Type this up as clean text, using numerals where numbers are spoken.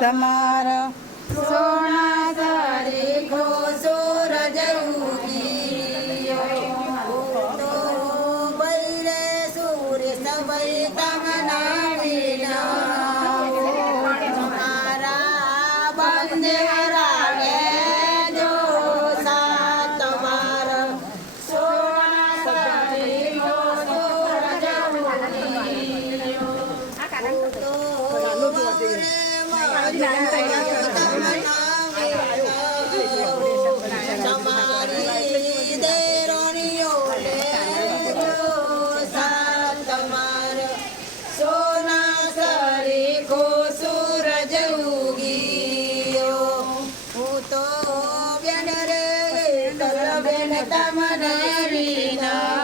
તમારા સોના સરીખો સૂરજ ઉગીયો તો બૈરે સૂર્ય સબૈ તમના વિના તમારા બંદે રાગે જો સા તમારા સોના સરીખો સૂરજ ઉગીયો તો તમારી દેરોણીઓ તમારા સોના સરીખો સૂરજ ઉગીયો હું તો બેન રે બેન તમને વિના